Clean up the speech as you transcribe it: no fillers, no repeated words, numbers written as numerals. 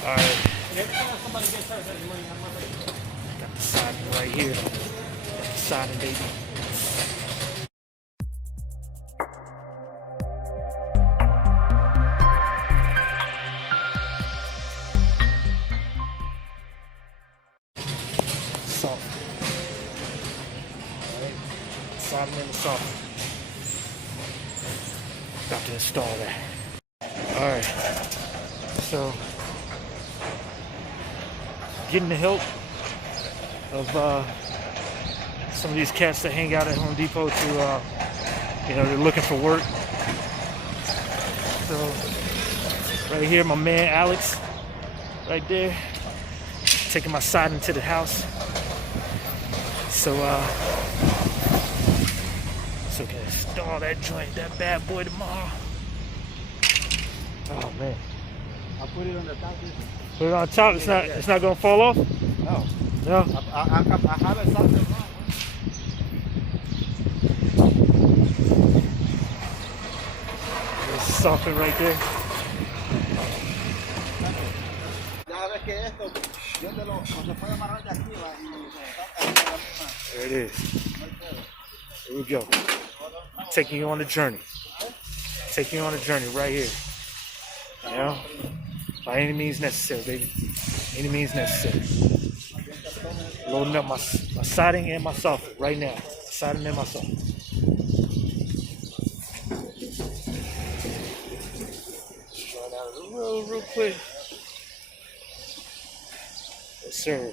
Alright. Got the siding right here. Siding, baby. Soft. Alright. Siding in the soft. Got to install that. Alright. So getting the help of some of these cats that hang out at Home Depot to they're looking for work. So right here, my man Alex, right there, taking my siding to the house. So can install that joint, that bad boy tomorrow. Oh man. I'll put it on the top. Put it on top. It's not gonna fall off. No. No. I have it softened now. It's soften right there. There it is. Here we go. Taking you on a journey. Taking you on a journey right here. You know? By any means necessary, baby. Any means necessary. Loading up my siding and my soffit right now. Siding and my soffit. Run out of the road real quick. Yes, sir.